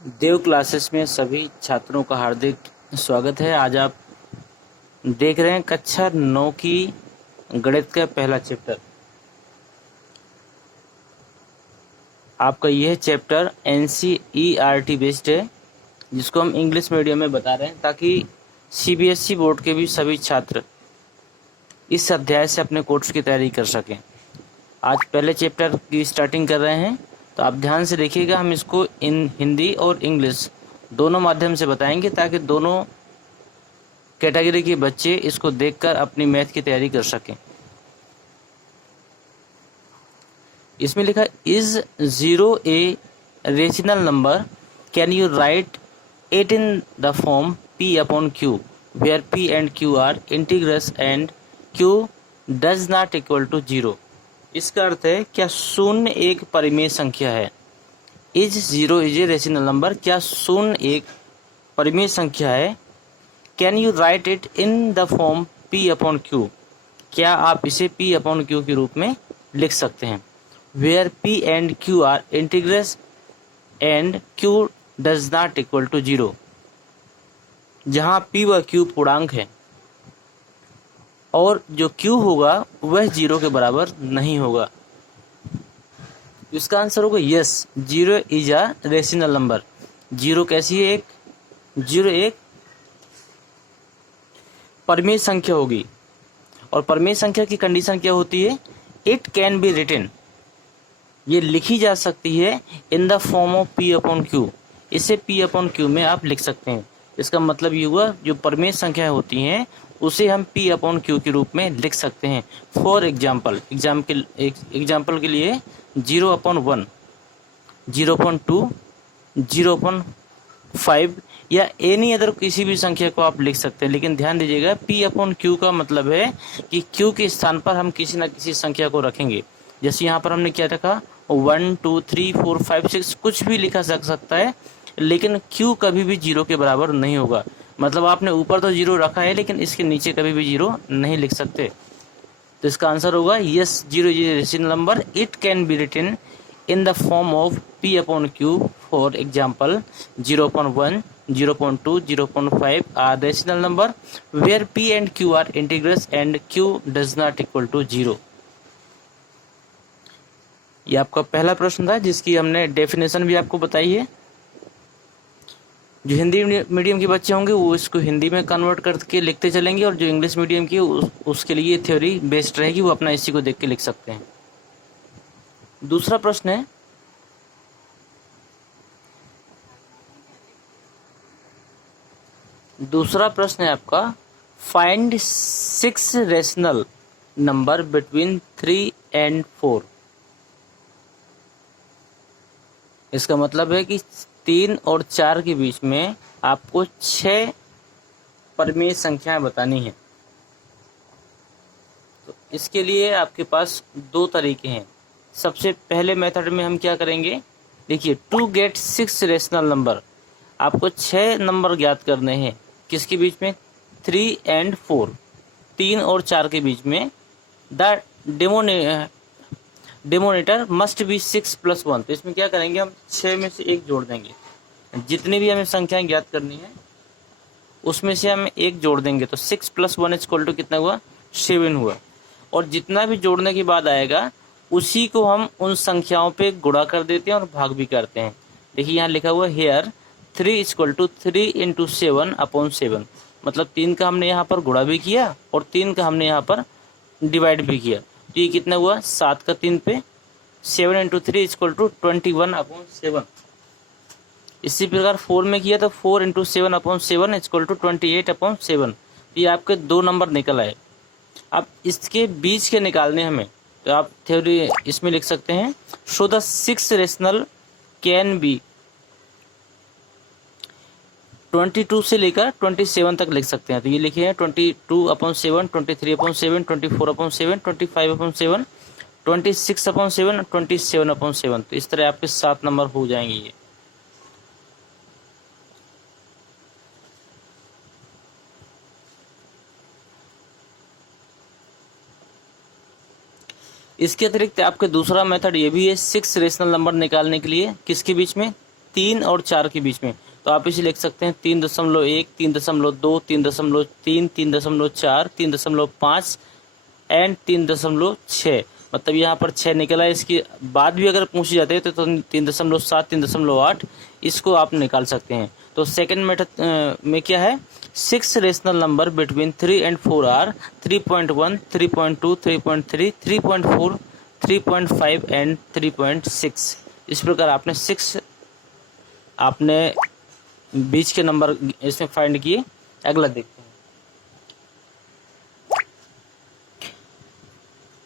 देव classes में सभी छात्रों का हार्दिक स्वागत है। आज आप देख रहे हैं कक्षा 9 की गणित का पहला चैप्टर। आपका यह चैप्टर NCERT बेस्ड है, जिसको हम इंग्लिश मीडियम में बता रहे हैं ताकि CBSE बोर्ड के भी सभी छात्र इस अध्याय से अपने कोर्स की तैयारी कर सकें। आज पहले चैप्टर की स्टार्टिंग कर रहे हैं, तो आप ध्यान से देखिएगा। हम इसको हिंदी और इंग्लिश दोनों माध्यम से बताएंगे ताकि दोनों कैटेगरी के बच्चे इसको देखकर अपनी मैथ की तैयारी कर सकें। इसमें लिखा is 0 a rational number, can you write it in the form P upon Q where P and Q are integrals and Q does not equal to 0। इसका अर्थ है क्या शून्य एक परिमेय संख्या है। Is 0 is a rational number, क्या शून्य एक परिमेय संख्या है। Can you write it in the form P upon Q, क्या आप इसे P अपॉन Q के रूप में लिख सकते हैं। Where P and Q are integrals and Q does not equal to 0, जहाँ P व Q पूर्णांक है और जो Q होगा वह 0 के बराबर नहीं होगा। इसका आंसर होगा yes, 0 is a rational number. 0 कैसी है? 0 एक परिमेय संख्या होगी, और परिमेय संख्या की कंडीशन क्या होती है? इट कैन बी रिटन, ये लिखी जा सकती है इन the form of P upon Q, इसे P अपॉन Q में आप लिख सकते हैं। इसका मतलब ये हुआ जो परिमेय संख्या होती हैं उसे हम P अपॉन Q के रूप में लिख सकते हैं। फॉर एग्जाम्पल के लिए 0 अपॉन 1, 0 अपॉन 2, 0 अपॉन 5 या एनी अदर किसी भी संख्या को आप लिख सकते हैं। लेकिन ध्यान दीजिएगा, P अपॉन Q का मतलब है कि Q के स्थान पर हम किसी न किसी संख्या को रखेंगे। जैसे यहाँ पर हमने क्या रखा, 1 2 3 4 5 6 कुछ भी लिखा जा सकता है, लेकिन Q कभी भी 0 के बराबर नहीं होगा। मतलब आपने ऊपर तो 0 रखा है, लेकिन इसके नीचे कभी भी 0 नहीं लिख सकते। तो इसका आंसर होगा yes, 0 is a rational number, it can be written in the form of P upon Q. For example, 0.1, 0.2, 0.5 are rational number where P and Q are integers and Q does not equal to 0। ये आपका पहला प्रश्न था, जिसकी हमने definition भी आपको बताई है। जो हिंदी मीडियम के बच्चे होंगे वो इसको हिंदी में कन्वर्ट करके लिखते चलेंगे, और जो इंग्लिश मीडियम की उसके लिए थ्योरी बेस्ड रहेगी, वो अपना इसी को देख के लिख सकते हैं। दूसरा प्रश्न है, आपका find 6 rational number between 3 and 4। इसका मतलब है कि 3 और 4 के बीच में आपको 6 परिमेय संख्याएं बतानी है। तो इसके लिए आपके पास 2 तरीके हैं। सबसे पहले मेथड में हम क्या करेंगे, देखिए, टू गेट 6 रेशनल नंबर, आपको 6 नंबर ज्ञात करने हैं। किसके बीच में? 3 एंड 4, 3 और 4 के बीच में। The denominator must be 6 + 1। तो इसमें क्या करेंगे, हम 6 में से 1 जोड़ देंगे। जितनी भी हमें संख्याएं ज्ञात करनी है उसमें से हम 1 जोड़ देंगे, तो 6 + 1 = कितना हुआ? 7 हुआ। और जितना भी जोड़ने के बाद आएगा उसी को हम उन संख्याओं पे गुणा कर देते हैं और भाग भी करते हैं। देखिए यहाँ लिखा हुआ हेयर 3 = 3 × 7 अपॉन 7, मतलब 3 का हमने यहाँ पर गुणा भी किया और 3 का हमने यहाँ पर डिवाइड भी किया। तो ये कितना हुआ? 7 का 3 पे 7 × 3 = 21 अपॉन 7। इसी प्रकार 4 में किया तो 4 × 7 अपॉन 7 = 28 अपॉन 7। ये आपके 2 नंबर निकल आए। अब इसके बीच के निकालने हमें, तो आप थ्योरी इसमें लिख सकते हैं, show the 6 rational can be. 22 से लेकर 27 तक लिख सकते हैं। तो ये लिखे हैं 22/7, 23/7, 24/7, 25/7, 26/7, 27/7। तो इस तरह आपके 7 नंबर हो जाएंगे ये। इसके अतिरिक्त आपके दूसरा मेथड ये भी है 6 रेशनल नंबर निकालने के लिए। किसके बीच में? 3 और 4 के बीच में, तो आप इसे लिख सकते हैं 3.1, 3.2, 3.3, 3.4, 3.5 एंड 3.6। मतलब यहाँ पर 6 निकला है। इसकी बाद भी अगर पूछी जाती है तो 3.7, 3.8 इसको आप निकाल सकते हैं। तो सेकंड मेथड में क्या है, 6 rational number between 3 and 4 are 3.1, 3.2, 3.3, 3.4, 3.5 and 3.6। इस प्रकार आपने 6 आपने बीच के नंबर इसमें फाइंड किए। अगला देखते हैं,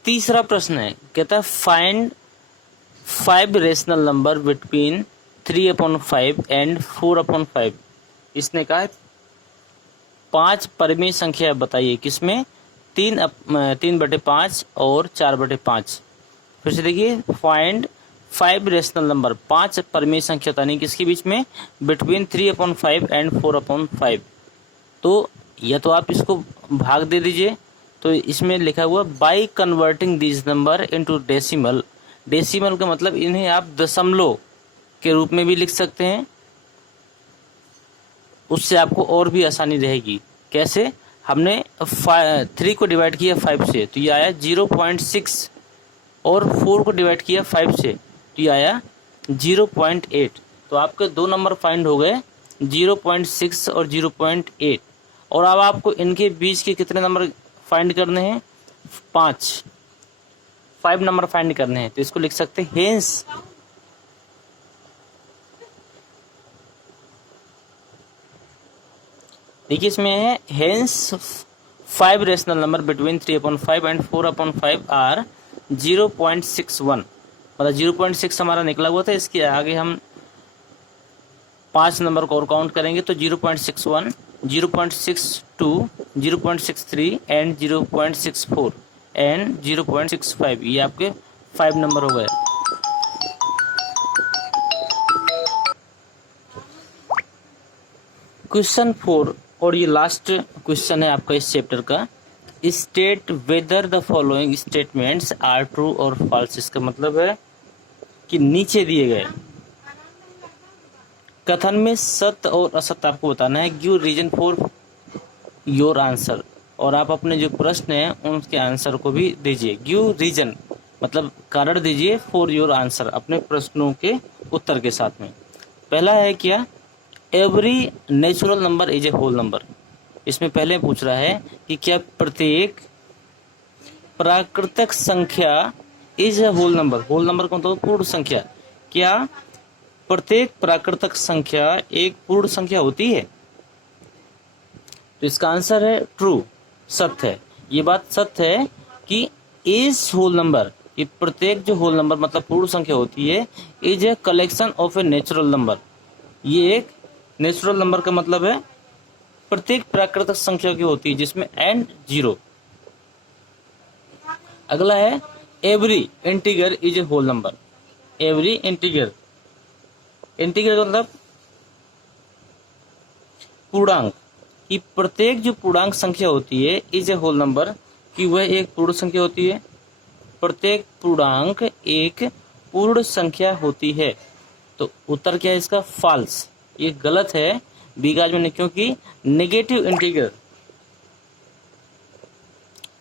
तीसरा प्रश्न है, कहता है find 5 rational number between 3/5 and 4/5। इसने कहा है 5 परिमेय संख्या बताइए, किसमें 3/5 और 4/5। फिर से देखिए, फाइंड 5 रेशनल नंबर, 5 परिमेय संख्या बतानी किसके बीच में, बिटवीन 3/5 एंड 4/5। तो या तो आप इसको भाग दे दीजिए, तो इसमें लिखा हुआ by converting this number into decimal. Decimal का मतलब इन्हें आप दशमलव के रूप में भी लिख सकते हैं, उससे आपको और भी आसानी रहेगी। कैसे, हमने 3 को डिवाइड किया 5 से तो ये आया 0.6, और 4 को डिवाइड किया 5 से तो ये आया 0.8। तो आपके 2 नंबर फाइंड हो गए, 0.6 और 0.8। और अब आपको इनके बीच के कितने नंबर फाइंड करने हैं, 5 नंबर फाइंड करने हैं। तो इसको लिख सकते हैं हेंस देखिए इसमें है hence 5 rational number between 3/5 and 4/5 are 0.61। मतलब 0.6 हमारा निकला हुआ था, इसके आगे हम 5 नंबर को और काउंट करेंगे तो 0.61, 0.62, 0.63 एंड 0.64 एंड 0.65। ये आपके 5 नंबर हो गए। क्वेश्चन 4 और ये लास्ट क्वेश्चन है आपका इस चैप्टर का। State whether the following statements are true और फॉल्स। इसका मतलब है कि नीचे दिए गए कथन में सत्य और असत्य आपको बताना है। Give reason for your answer, और आप अपने जो प्रश्न है उनके आंसर को भी दीजिए। गिव रीजन मतलब कारण दीजिए, फॉर योर आंसर अपने प्रश्नों के उत्तर के साथ में। पहला है क्या, every natural number is a whole number. इसमें पहले पूछ रहा है कि क्या प्रत्येक प्राकृतिक संख्या is a whole number. Whole number का मतलब पूर्ण संख्या। क्या प्रत्येक प्राकृतिक संख्या एक पूर्ण संख्या होती है? तो इसका आंसर है ट्रू, सत्य है। ये बात सत्य है कि इज होल नंबर, ये प्रत्येक जो होल नंबर मतलब पूर्ण संख्या होती है, is a collection of a natural number. ये एक नेचुरल नंबर का मतलब है प्रत्येक प्राकृतिक संख्या की होती है जिसमें एंड 0। अगला है every integer is a whole number. Every integer, integer का मतलब पूर्णांक, कि प्रत्येक जो पूर्णांक संख्या होती है इज ए होल नंबर, कि वह एक पूर्ण संख्या होती है। प्रत्येक पूर्णांक एक पूर्ण संख्या होती है। तो उत्तर क्या है इसका, फॉल्स। ये गलत है बीकाज में, क्योंकि नेगेटिव इंटीगर,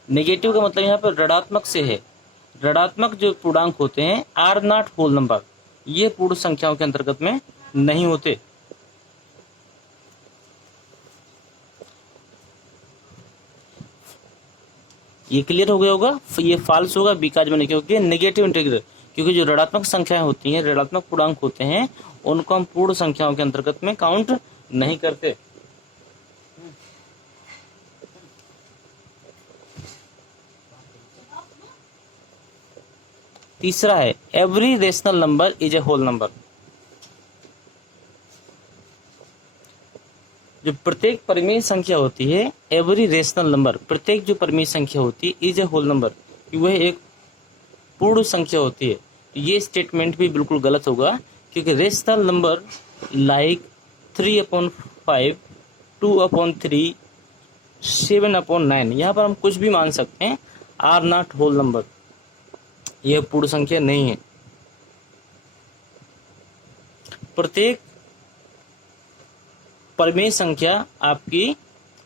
नेगेटिव का मतलब यहाँ पर ऋणात्मक से है। ऋणात्मक जो पूर्णांक होते हैं आर नॉट होल नंबर, ये पूर्ण संख्याओं के अंतर्गत में नहीं होते। ये क्लियर हो गया होगा, ये फॉल्स होगा बीकाज में, क्योंकि नेगेटिव इंटीग्रल, क्योंकि जो ऋणात्मक संख्याएं होती हैं, ऋणात्मक पूर्णांक होते हैं, उनको हम पूर्ण संख्याओं के अंतर्गत में काउंट नहीं करते। तीसरा है every rational number is a whole number. जो प्रत्येक परिमेय संख्या होती है, एवरी रेशनल नंबर, प्रत्येक जो परिमेय संख्या होती है इज ए होल नंबर, वह एक पूर्ण संख्या होती है। ये स्टेटमेंट भी बिल्कुल गलत होगा, क्योंकि रेशनल नंबर लाइक 3/5, 2/3, 7/9, यहाँ पर हम कुछ भी मान सकते हैं, आर नॉट होल नंबर, यह पूर्ण संख्या नहीं है। प्रत्येक परमेय संख्या आपकी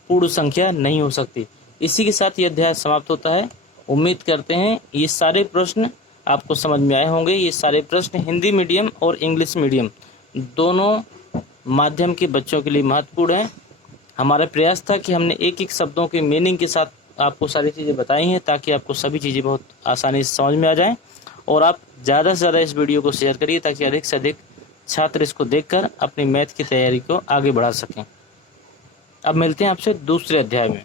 पूर्ण संख्या नहीं हो सकती। इसी के साथ ये अध्याय समाप्त होता है। उम्मीद करते हैं ये सारे प्रश्न आपको समझ में आए होंगे। ये सारे प्रश्न हिंदी मीडियम और इंग्लिश मीडियम दोनों माध्यम के बच्चों के लिए महत्वपूर्ण है। हमारा प्रयास था कि हमने एक एक शब्दों के मीनिंग के साथ आपको सारी चीज़ें बताई हैं ताकि आपको सभी चीज़ें बहुत आसानी से समझ में आ जाएं। और आप ज़्यादा से ज़्यादा इस वीडियो को शेयर करिए ताकि अधिक से अधिक छात्र इसको देखकर अपनी मैथ की तैयारी को आगे बढ़ा सकें। अब मिलते हैं आपसे दूसरे अध्याय में।